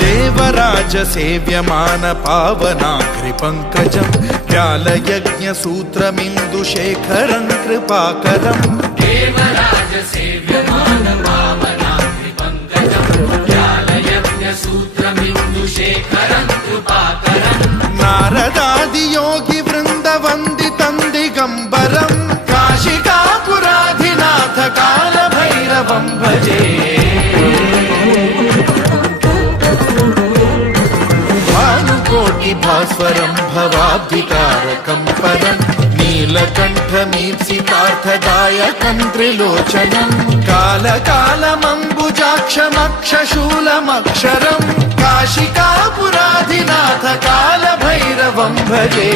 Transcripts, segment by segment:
देवराज सेव्यमान पावनाग्रि पंकजं व्यालयज्ञ सूत्रमिन्दुशेखरं कृपाकरं देवराज सेव्यमान पावनाग्रि पंकजं व्यालयज्ञ सूत्रमिन्दुशेखरं कृपाकरं नारदादि योगी वृन्द वन्दितं दिगम्बरं काशिकापुराधिनाथ कालभैरवं भजे भास्वरं भवाब्धिकारकं परं नीलकण्ठमीप्सितार्थदायकं त्रिलोचनं कालकालमम्बुजाक्षमक्षशूलमक्षरं काशिकापुराधिनाथ कालभैरवं भजे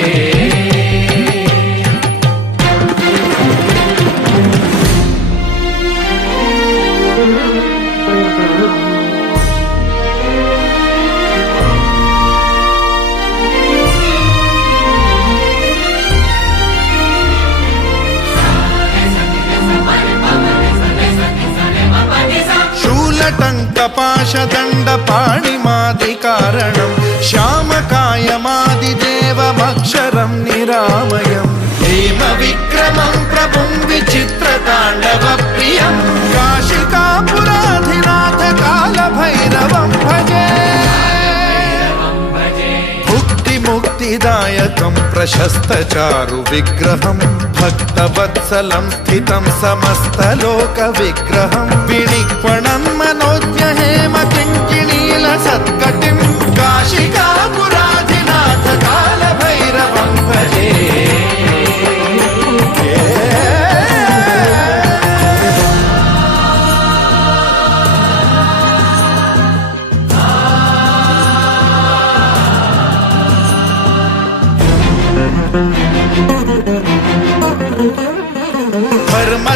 टङ्कपाशदण्डपाणिमादिकारणं श्यामकायमादिदेवमक्षरं निरामयं हेमविक्रमं प्रभुं विचित्रताण्डवप्रियं काशिकापुराधिनाथ कालभैरवं भजे मुक्तिदायकं प्रशस्तचारु विग्रहं भक्तवत्सलं स्थितं समस्तलोकविग्रहं विनिक्वणं मनोज्ञ हेम किङ्किणीलसत्कटिं काशिकापुराधिनाथ कालभैरवं भजे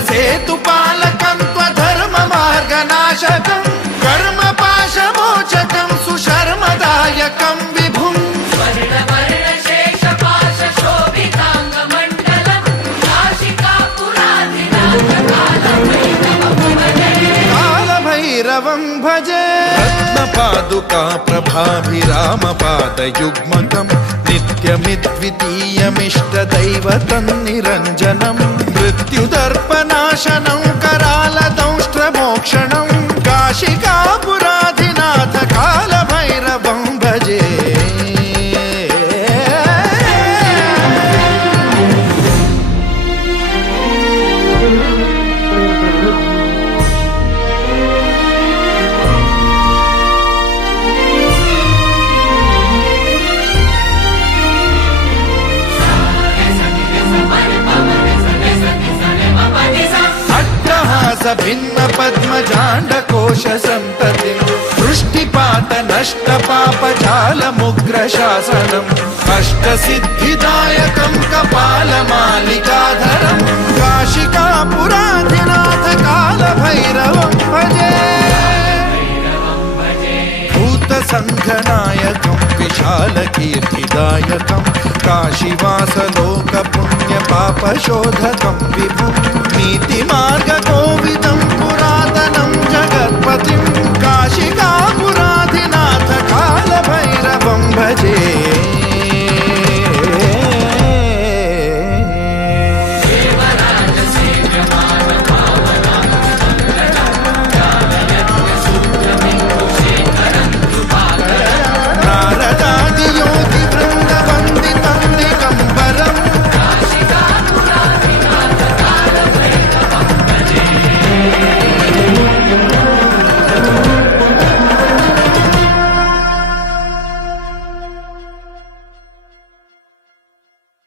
धर्मसेतुपालकं त्वधर्ममार्गनाशकं कर्मपाशमोचकं सुशर्मदायकं विभुं कालभैरवं भजे रत्नपादुका प्रभाभिरामपादयुग्मकं नित्यमिद्वितीयमिष्टदैवतं निरञ्जनं मृत्युदर्पनाशनं करालदंष्ट्रमोक्षणं काशिकापुराधिनाथ कालभैरवं भजे भिन्न पद्मजाण्डकोश संततिं वृष्टिपात नष्ट पापजालमुग्र शासनम् अष्टसिद्धिदायकं कपालमालिकाधरं काशिकापुराधिनाथ कालभैरवं भजे भूतसङ्घनायकं विशालकीर्तिदायकं काशीवासलोकपुण्यपापशोधकं विभुं नीतिमार्गकोविदं पुरातनं जगत्पतिं काशिकापुराधिनाथ